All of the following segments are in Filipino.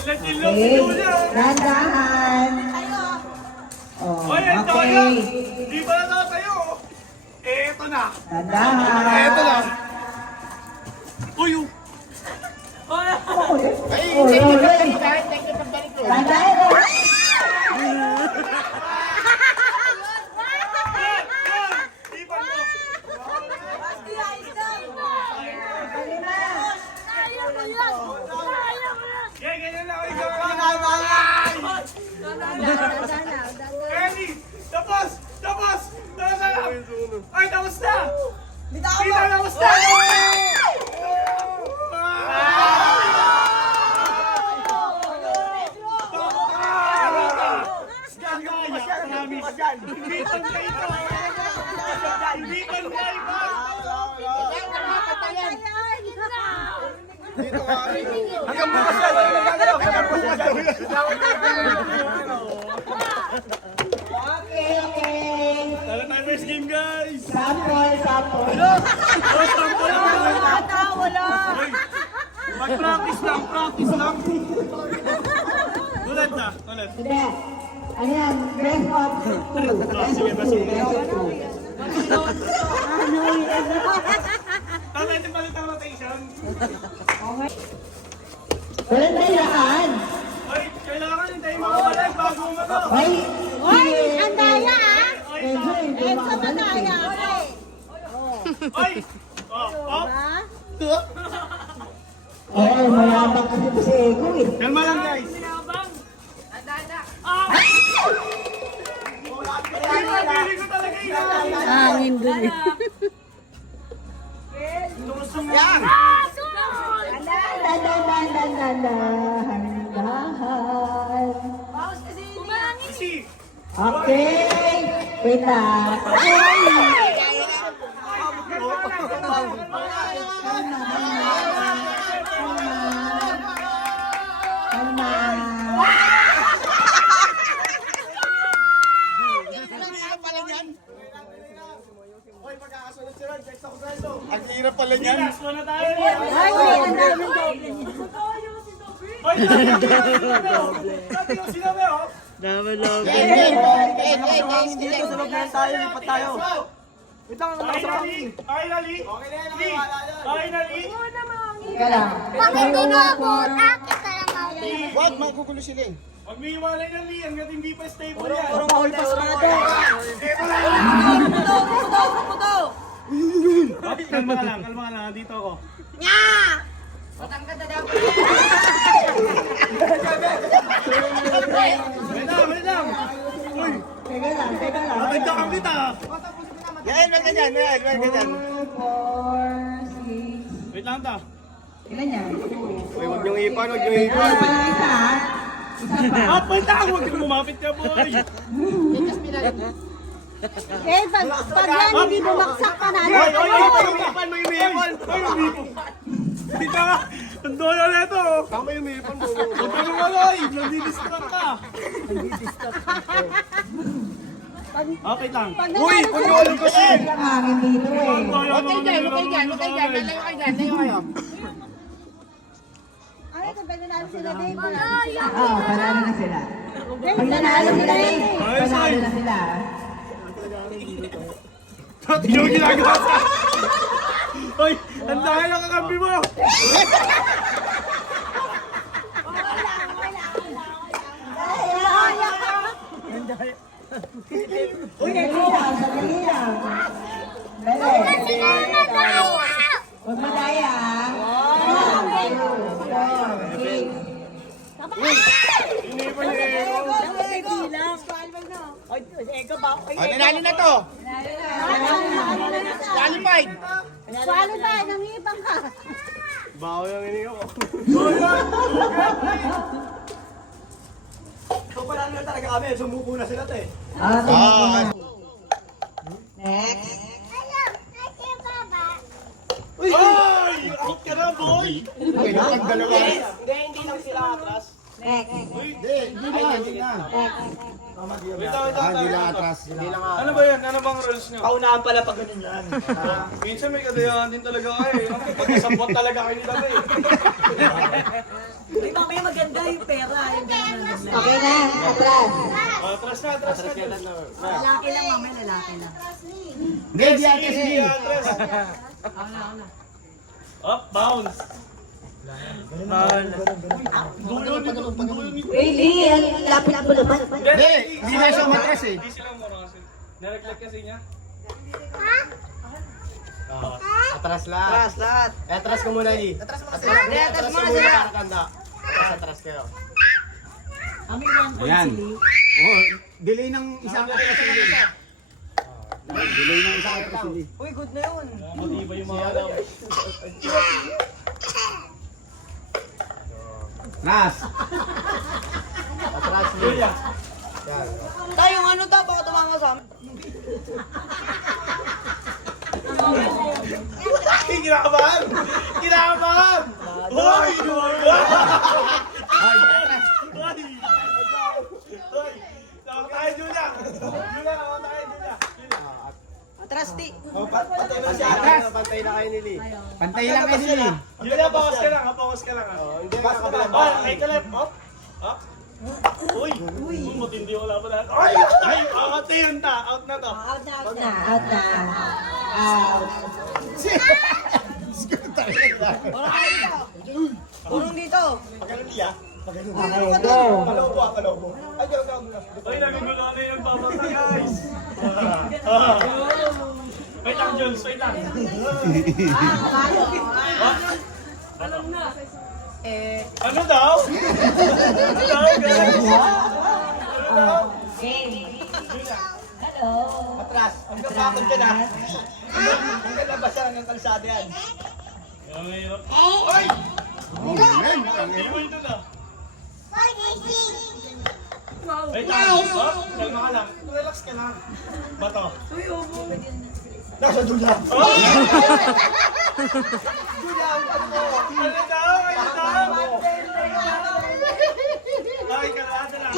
Okay. Dahan-dahan. Oh, Oy, ang okay. daya! Di ba na tayo? Eto na! Dahan-dahan. Eto na! Uy! Ay, Oh, thank you. Roy. Thank you pagbalik ko. Dahan-dahan. Ipan mo! Yeah, ganyan lang. Ikaw Kenny! Tapos! Tapos! Tapos na lang! Ay, tapos na! Kita, tapos na! Hindi pantay ito! Hindi pantay ba? Dito ka. Hanggang bukas yan! Hanggang bukas yan! Okay, okay. Tara tayo first game, guys! Sample, sample. Mag-practice lang, practice lang. Ulit na, ulit. Hindi. Ano yan? Best of two. Sige, best of two. Best of two. Tara natin palit ang rotation. Walang dayaan. Ay, kailangan hintayin mga balik bago umaga. Ay, Ang daya ah! Enzo, hindi Enzo makabalik madaya eh. ako eh. Ay! Oh, Diba? Oo, mayabang kasi ito si Ego eh. Kalma lang, guys. Pili ko talaga yun. Hangin dun eh. Yan! Dahan-dahan. Kasi, Okay. Wait lang. Ang hirap pala niyan. last one na tayo. Ay, wait, ang dami Ay, dati yung sinabi, oh. Dito sa loob na tayo, lipat tayo. Finally! Finally! Finally! Teka lang. Bakit doon ako? Akit ka lang ako. Wag, magugulo sila eh. Huwag may iwalay ng Lee hanggat hindi pa stable yan. Kalma ka lang, dito ako. Wait lang! Uy! Teka lang. Matagda kang kita! Yan, wag ganyan, wag ganyan. 2, 4, 6. Wait lang ta. Ilan yan? Uy, wag niyong ipan, wag niyong Wala ipan. pa lang isa ha? Isa pa. Ah, wait lang! Huwag kang lumapit ka, boy! Eh, pag yan hindi bumaksak pa natin. May umipan! May umipan! Dito ka! Ang dola na ito! Tama yung ipan mo. Huwag ka lumaloy! Nandidistract ka! Okay lang. Uy, wag niyo ulit kasi. Ang hangin dito eh. Huwag kayo dyan! Ay, ito pwede natin sila din. Oo, panalo na sila. Pag nanalo sila eh, panalo na sila. Dati yung ginagawa sa... Hoy! Ang dahil ang kakampi mo! Uy, dali lang, sandali lang. Dali. Huwag madaya ah. 1, 2, 3. Nanalo na to. Qualified. Qualify, nangibang ka. Bawa yung iniyo ko. Ah, next. Ay! Out ka na, boy! Uy, ang dalawa. Next. Hindi na. Hindi lang atras. Ano ba yan? Ano bang rules nyo? Paunahan pala pag ganun yan. Minsan may kadayahan din talaga kayo. Pag-isabot talaga kayo nila eh. Ay, mamaya maganda yung atras. Atras na, atras na. Lalaki lang, mami, lalaki lang. Hindi, di atas Hindi, eh. atras. Up, bounce. Lapit po naman. Hindi, hindi na siya matras eh. Hindi sila morasin. Nareglag kasi niya. Atras lahat. Atras ka muna, Lee. Atras ka muna, kakanda. Atras kayo. Ayan. Oh, delay ng isang atras si Lee. Delay ng isang atras si Lee. Matiba yung mga alaw. Ras. Atras Lee. Julia. Tayong ano daw, baka tumama sa amin. Kinakabahan! Kinakabahan! Hoy! Hoy! Hoy! Tawag tayo, Julia! Julia, tawag tayo, Julia! Atras, di. Atras. Pantay na kayo ni Lee. Pantay lang kayo ni Lee. Julia, bawas ka lang, ha? Bawas ka lang, ha? Oh, ay ka lang, up! Up! Uy! Matindi, wala pa lahat. Ay! Ay! Out na yun, ta! Out na to! Out na. Out. Urong dito. Okay, go. Ay, nagugulo na yung babasa, guys! Wait lang, Jules, wait lang. Ano daw? Ano daw, guys? Ano daw? Atras. Ang kapakot ka na. Ang kalabasa ng kalsada yan. Ang hirap. Ay! Oh, man. Hindi mo ito na. Wait lang. Oh, kalma ka lang. Relax ka lang. Bato. Nasa dula. Oh! Ano daw? Ano daw? Ay, kalmada lang.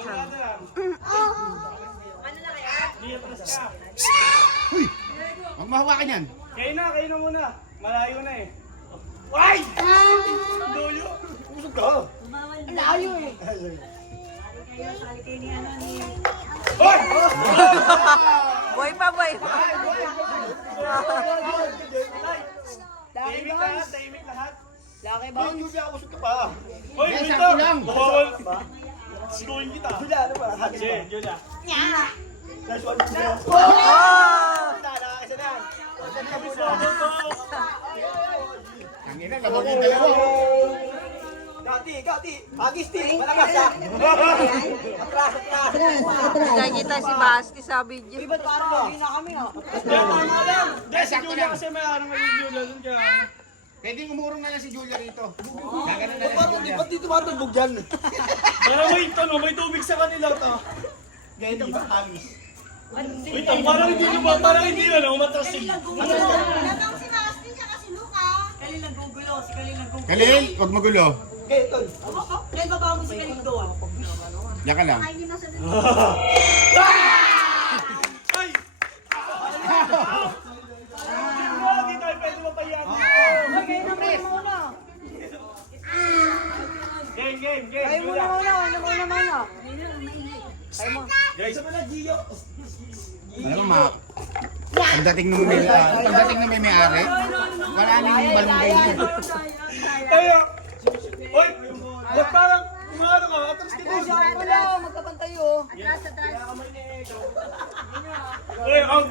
Kalmada lang. Hindi, atras ka. Uy! Huwag mahawakan yan. Kayo na muna. Malayo na eh. Ay! Dulo. Usog ka. Layo eh. Hoy! Boy pa, boy. Tahimik lahat, tahimik lahat. Laki ba? Usog ka pa. Hoy, Yes, wait sakto lang. Bawal. Sikuhin kita. Julia, ano ba? Sige, Julia. Ang ina, labang yung dalawa. Atras. Nakikita si Basti sa video. Ba't parang hindi na kami ah? Hindi, si sakto Julia lang. kasi may araw ngayon Julia. Doon kaya. Pwede umurong na lang si Julia rito. Gaganon na lang si Julia. Dito matulog dyan. Para may tubig sa kanila to. Ganyan ba hangis? Wait, parang hindi naman, parang hindi na, umatras sila. Kalil, huwag magulo. Kaya baba mo si Kaling doon. Diyan ka lang. Ay! Hindi tayo pwede mapayan. Kayo na muna. Game, Kayo Julia. muna. Guys, Alam mo, ma. Pagdating ng may-ari, wala na yung balunggay niya. tayo. Oy, ba't parang umano ka? Atras ka doon. Wala, magkapantay oh. Oy, out.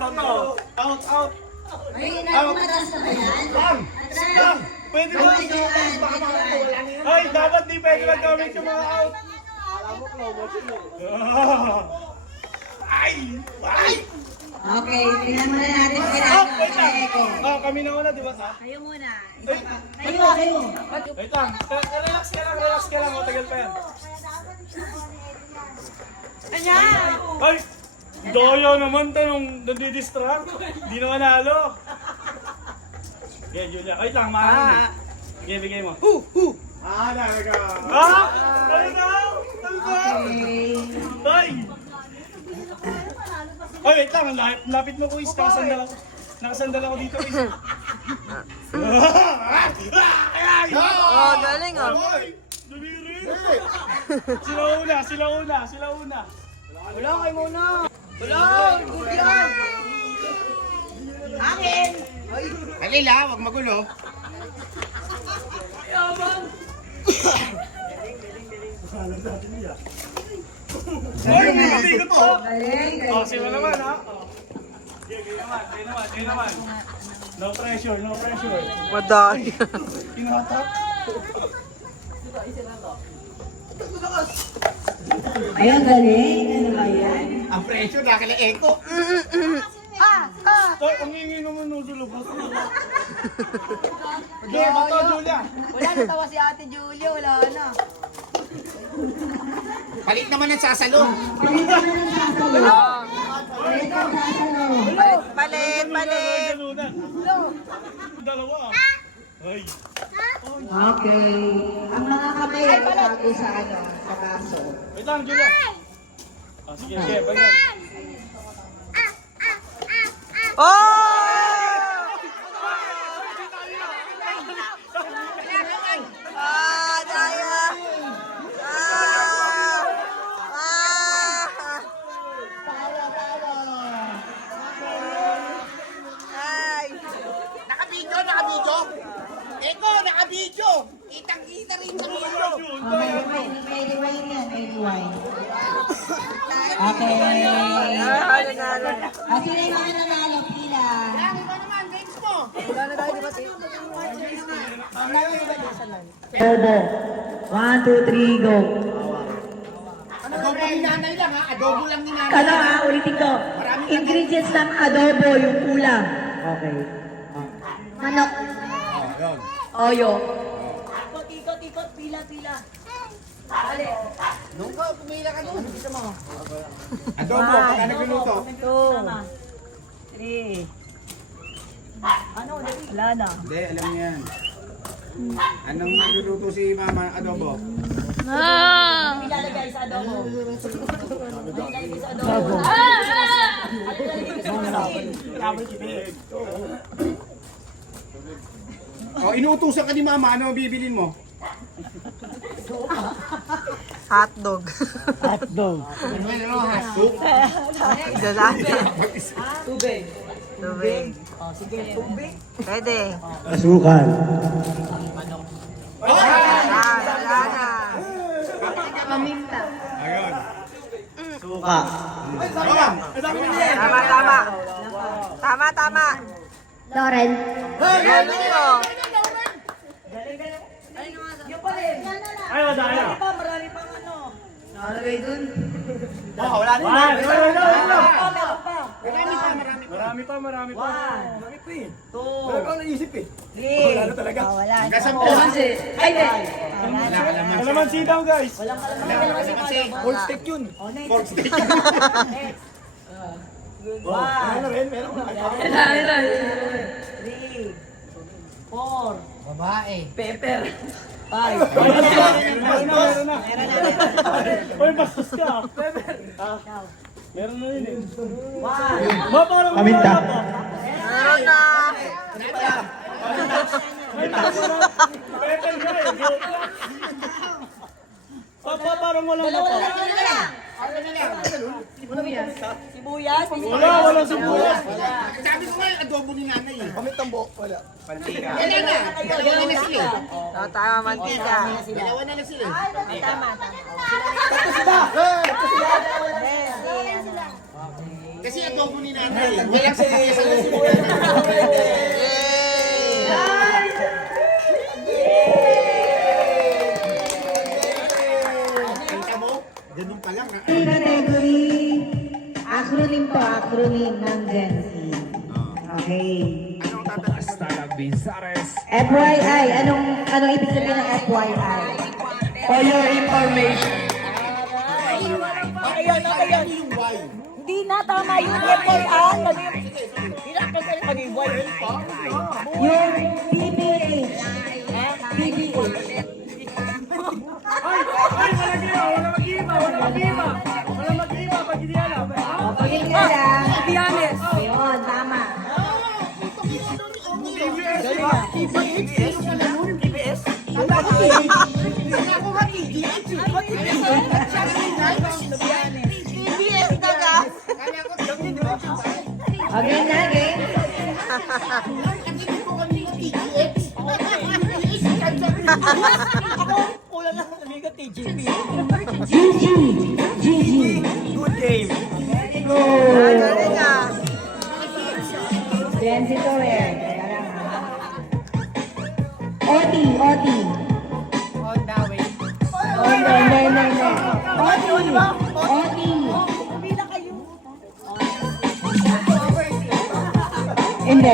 Pwede ba? Ay, dapat di pwede mag-comment yung mga out. Ay! Okay, tingnan muna natin Wait lang. Kami na wala, di ba? Kayo muna. Kayo. Wait lang. Relax ka lang. Matagal pa yan. Ay! Daya naman tanong nadidistract. Hindi na manalo. Okay, Julia. Wait lang, mahangin. Okay, bigay mo. Talaga. Talaga? Ay! Ay, wait lang. Lapit mo ko, Is. Nakasandal ako dito, Is. Oh, galing oh. Ay! Daliri! Sila una. Wala kayo muna. Wala, good yan. Akin. Alila, wag magulo. Hoy, may matikot po. Galing, Oh, sila naman ha. Oh. Kayo naman. No pressure. Madaya. Kinatap. Ayun, galing. Ano ba yan? Ang pressure, nakala echo. Hoy, ang ingin naman nung sulubos. Julia, bato, Julia. Wala na tawa si Ate Julia. Wala na. Palit naman ang sasalong. Palit. Dalawa. Ay. Okay. Ang mga kamay ay natago sa sa baso. Wait lang, Julia. Ah, sige, banyan. Daya. Ay. Nakabidyo. Echo, nakabidyo. Kitang-kita rin sa video. May rewind yan. May rewind. Okay. Sino yung mga nanalo? Pila. Bobo. 1, 2, 3, go. Adobo ni nanay lang ha. Adobo lang ni nanay. Ano ha? Ulitin ko. Ingredients ng adobo, yung ulam. Okay. Manok. Oyo. Ikot, pila. Nung ka, pumila ka doon. Adobo, pagka nagluluto. 2, 3. Ano? Wala na. Hindi, alam niya yan. Anong nagluluto si mama adobo? Ilalagay sa adobo. O, inuutusan ka ni mama, ano bibilin mo? Hotdog. Ano, soup? Galata. Tubig. Tubig. Sige, tubig. Pwede. Asukal. Wala na. Paminta. Ayun. Suka. Tama. Loren. Galing mo. Ay, madaya. Marami pang ano. Nakalagay dun. Wala na. Marami pa. 2, Pero ikaw naisip eh. 3. Wala na talaga. Wala na. Hanggang 10. Ay, di. Wala ka naman. Kalamansi daw, guys. Pork steak yun. Pork steak. 1, 3, 4, 5, 6, 7, 8, 9, 10. Babae. Pepper. 5. Meron na. Uy, bastos ka. Meron na yun eh. 1. Paminta. Meron na. Pepper ka eh. Parang wala na pa. Sibuyas. Wala sibuyas. Sabi ko nga yung adobo ni nanay eh. Wala na. Dalawa Dalawa na mantika. Dalawa na sila. Tama. Kasi adobo ni nanay. Walang sibuyas na sibuyas. Kita mo? Ganun pa lang. Category. Acronym ng Gen Z. Okay. Anong tataas? FYI. Anong ibig sabihin ng FYI? For your information. Ayun. Hindi na, tama yun. FYI. Yung PPH. PPH. Ay, wala mag-iba. Pag hindi alam. Pag hindi alam. Ayun, tama. Ako nga, TGH. Kulang lang sabi ka, TGP. Good game. Good. Galing ah. Jency Tower. Oti, Oti. On the way. Oh, hindi. Oti. Hindi.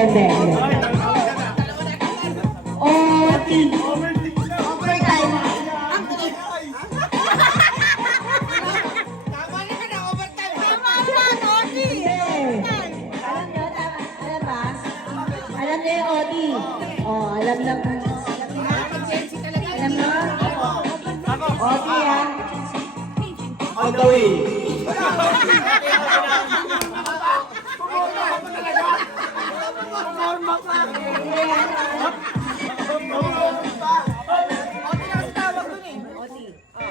Oti. Alam niyo yung Oti. Oh, alam na. Alam mo? Oti ha. On the way.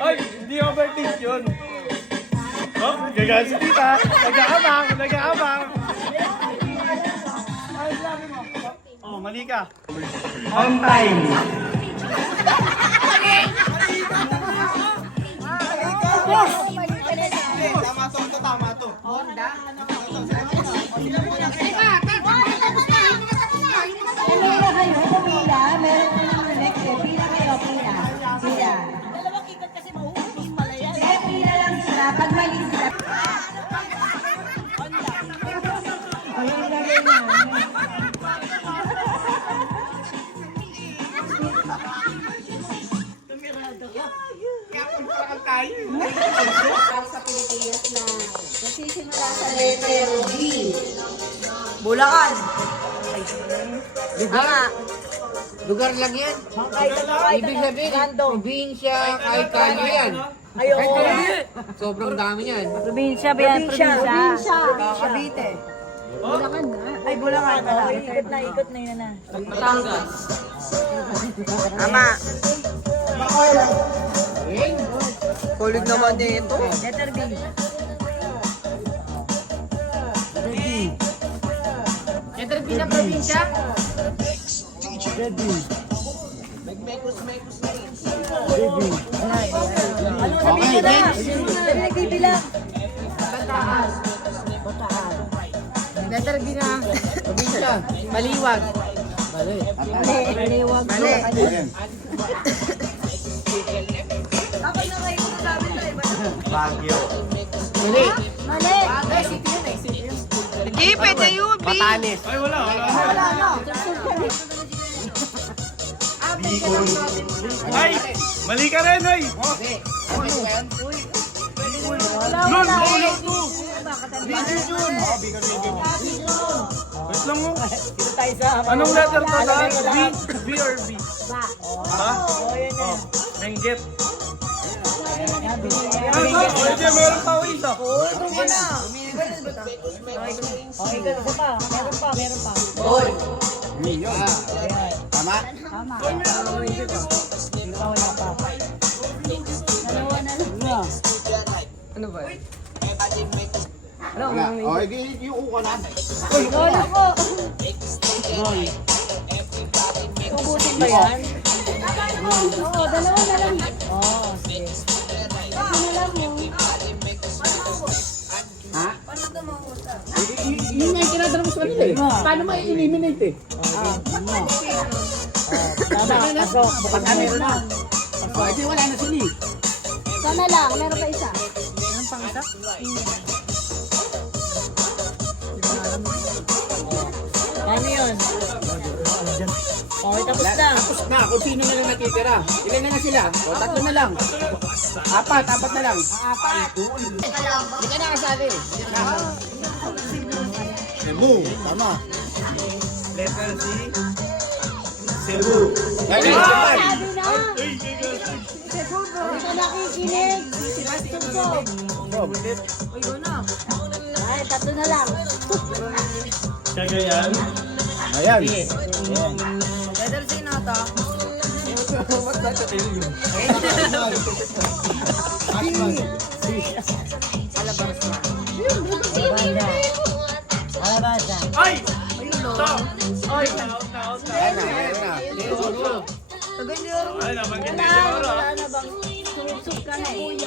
Ay, hindi overthink yun. Oh, gagaan si tita. Nag-aabang. Oh, mali ka. On time. Tama to. Pumila kayo, pumila. Meron ko naman next eh. Pila kayo, pila. Pila. Eh, pila lang sila. Pag mali sila. Ayun na rin na. Sa Pilipinas na nagsisimula sa letter G. Bulacan. Lugar? Lugar lang yan. Ibig sabihin, probinsya, kahit kano yan. Ayoko. Sobrang dami yan. Probinsya ba yan? Probinsya. Cavite. Bulacan na. Ay, Bulacan pala. Ikot na yun na. Batangas. Tama. Kulig naman dito. Letter B. Letter B na probinsya? Ano sabihin mo na? Dali nagbibilang. Letter B na probinsya. Baliwag. Bali. Maliwag. Mali. Baguio. Bali. Mali. Hindi, pwede yun. B. Batanes. Ay, wala. Bicol. Ay, mali ka rin, ay. Lord, ulog to. Wait lang mo. Anong letter to na? B or B? Ha? Oh, Benguet. Pwede, meron pa ako isa. Meron pa. Tama? Dalawa na lang. Ano ba? Wala. O, yung uko na. Lolo ko. Ubusin ba yan? Oo, dalawa na lang. Oo, sige. Ano na lang mo? Yun nga yung tinadala mo sa kanila eh. Paano ma-eliminate eh? Tama, pasok. Bukod na meron na. Pwede wala na sila eh. Sana lang, meron pa isa. Meron pang isa? Ano yun? Okay, tapos na. Tapos na, kung sino na lang natitira. Ilan na sila? O, 3 na lang. 4 na lang. 4. Hindi ka nakasali. Cebu. Tama. Letter C. Cebu. Sabi na. Ay, Hindi ka nakikinig. Tugtog. Ay, 3 na lang. Cagayan. Ayan. Letter C na ito. Alabasa. Ay! Stop! Ay, out na. Ayan na. Ay, nabanggit na Wala, siguro. wala na bang sumubsub ka na eh.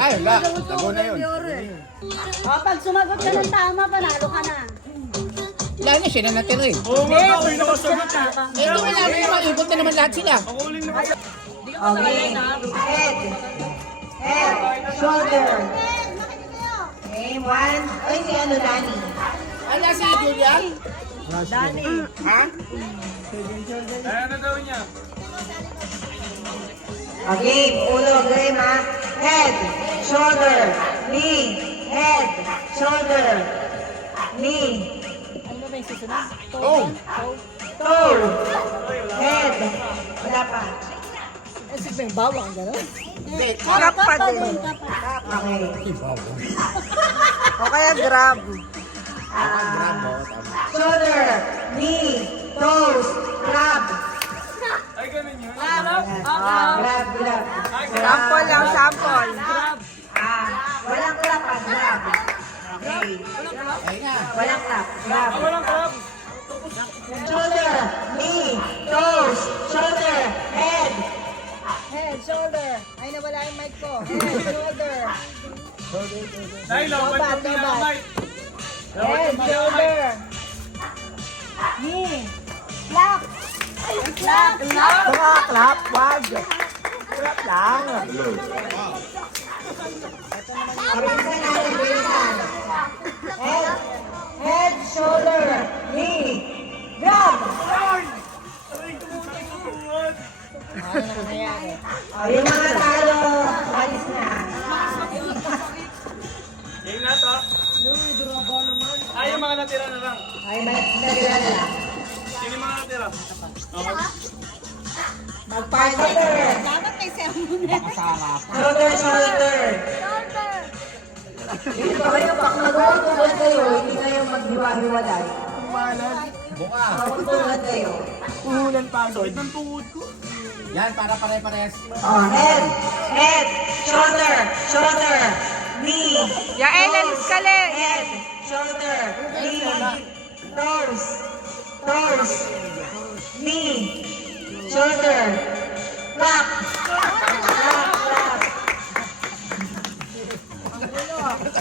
Ay, wala. Lago na yun. O, pag sumagot ka ng tama, panalo ka na. Wala na siya na natira eh. Oo nga daw, yung nakasagot eh. Eh, di wala na yung maikot na naman lahat sila. Ako uling naman. Okay. Head. Shoulder. Okay, one. Ay, si ano, Dani. Wala si Julian. Dani. Ha? Ayan na daw niya. Okay, ulo, game ha. Head, shoulder, knee. Head, shoulder, knee. Ano ba yung susunod? Oh. Toe, head. Wala pa. Eh, si Ben, bawang gano'n. Hindi, grab pa din. Okay. O kaya grab. Shoulder, knee, toes, grab. Ay, ganun yun. Grab, grab. Sample lang, sample. Walang clap ah, grab. Okay. Walang clap, grab. Walang crab. Shoulder, knee, toes, shoulder, head. Head, shoulder. Ay, nawala yung mic ko. Head, shoulder. Dahil lang, ba't Lobat, yung lobat. mic? Head, shoulder. Knee. Clap. Clap. Clap. Clap, wag. Clap lang. Pagkakas natin bilisan. Head, shoulder, knee, grab. Yung mga talo, alis na. Game na to. Ay, yung mga natira na lang. Ay, nagila na lang. Sino yung mga natira? Okay. Shoulder, Dapat may sermon na. shoulder, shoulder. Hindi pa kayo, pag magulad kayo, hindi kayo maghiwa-hiwalay. Buka. Magulad kayo. Sakit ng tuhod ko. Yan, para pare-pares. Oh, head, shoulder, shoulder, knee, Yael, alis ka le. head, shoulder, knee, toes, knee, shoulder, clap, clap, clap.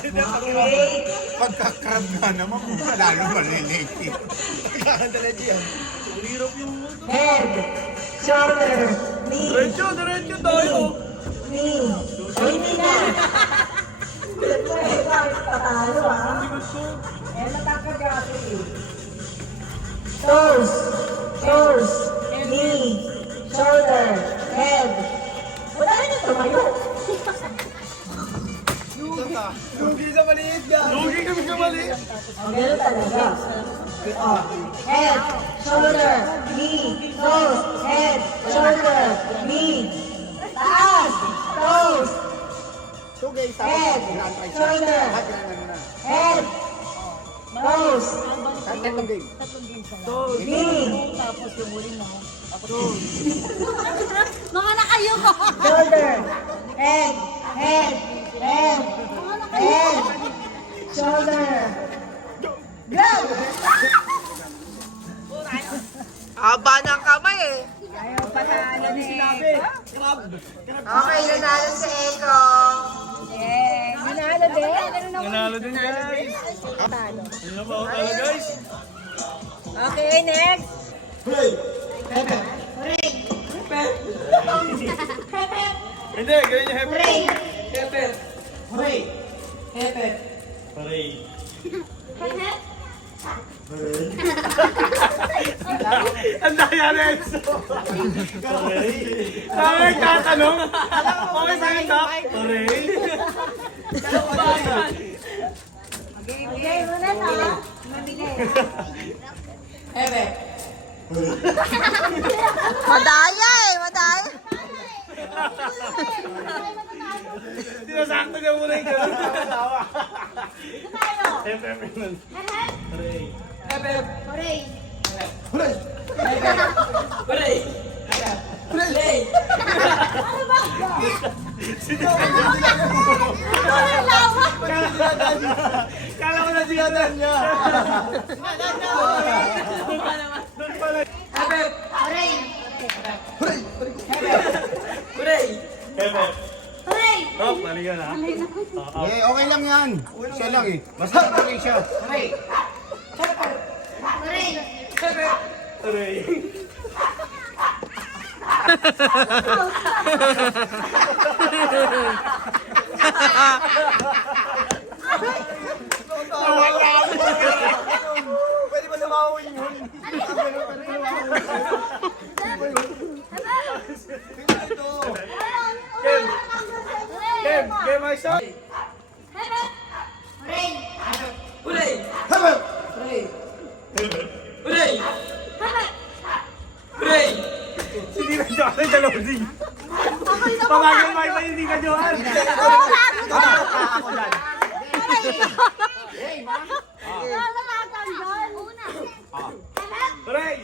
Okay. Pagkakrab nga naman, kung lalo malilate. Head, shoulder, knee, Diretso tayo. knee. Ay, hindi na. Patalo ah. Eh, matangkad ka kasi eh. Toes, knee, shoulder, head. Wala na tumayo. Lugi kami sa mali. Ang gano'n talaga. Oh, head, shoulder, knee, toes, head, shoulder, knee. Taas, toes, head, shoulder, head, toes, knee, Tapos yung huli mo. Mga nakayo ko. shoulder, head, shoulder, grab. Haba ng kamay eh. Ayaw pa sa ano ni Okay, nanalo si Eko. Eh, nanalo din. Nanalo din guys. Talo. Ano na ba ako talo guys? Okay, next. Hindi, ganyan yung hepe. Hooray. Ang daya na yun. Bakit tatanong? Okay sa akin, Doc. Hooray. Okay, muna na. Mabilis. Madaya eh, madaya. Sinasakto niya muna yung gano'n. Tawa. Hepe. Hooray. Kala ko na sinadan niya. Doon pala. Hepe. Oh, mali yun ha. Eh, okay lang yan. Siya lang eh. Basta okay siya. Aray. Pwede ba lumawin yun? Game, my son. Hindi na Johan ay dalawa din. Pamagin mo ay hindi ka Johan. Ako dyan. Aray.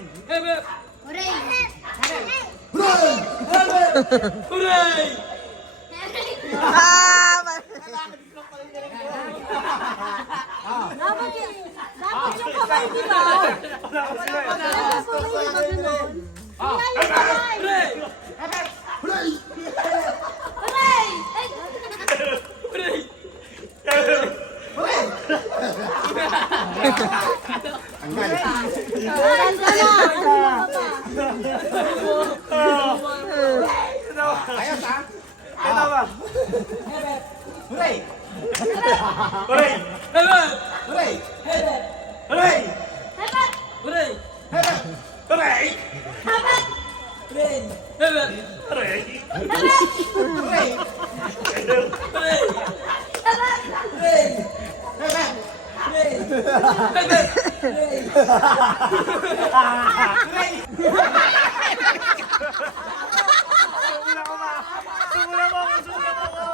Ah, Dapat yung kamay, di ba? Wala ko sila eh. Dapat po kayo iba ganun. Kaya yung kamay. Ang galit. Ayan ka na. Ayos ha? Ano ba? Hooray! Aray. Hooray! Aray. Hooray! Aray. Aray. Hooray! Sumula ko ba? Sumula mo ako, sumula mo ako.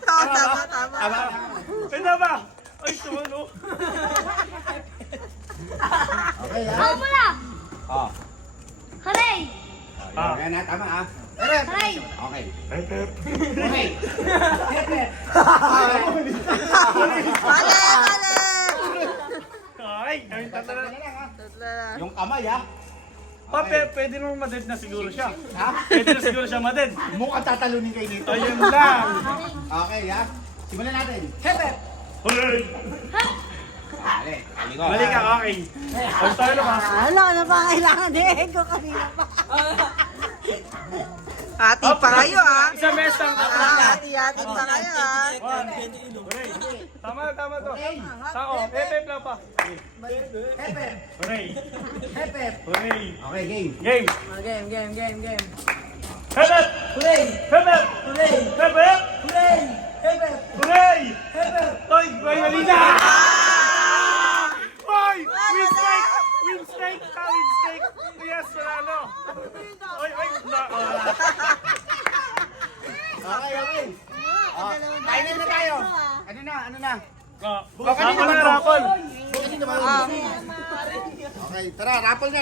Tama ba? tama. Pwede ba? Ay, sumano. Okay ha? Ako muna. Oh. Hooray! Ayan na, tama ha? Hooray! Okay. Hepe. Hooray! Mali, mali. Ay, kami tatala. Yung kamay ha? Pwede naman maded na siguro siya. Ha? Pwede na siguro siya maded. Mukhang tatalunin kayo dito. Ayun lang. Okay ha? Simulan natin. Hooray. Dali, aligo. Mali ka, okay. Ang tayo na ba? Wala na pa kailangan din ko kanina pa. Hati pa kayo, ah. Isa mesang Hati-hati pa kayo, ah. Hooray. Tama to. Tao, hepep lang pa. Hooray. Hooray. Okay, game. Game. Game. Hepep. Hooray. Hepep. Hooray. Hepep. Hooray. Hepep. Hooray. Hepep. Oy, may mali na. Oy, win strike. Win strike. Win strike. Yes, panalo. Oy, na. Okay. Final na tayo. Ano na? Rapol na, rapol. Okay, tara, rapol na.